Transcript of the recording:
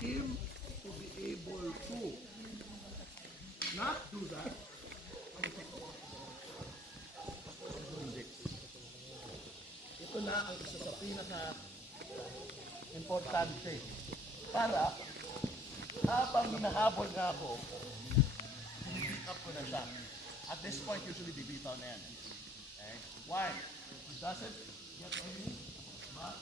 him to be able to not do that. Hindi. Ito na ang isa sa pinaka-importante para habang hinahabol nga ako, beat up ko na siya. At this point, usually bibitaw na yan. Okay? Why? He doesn't get any, but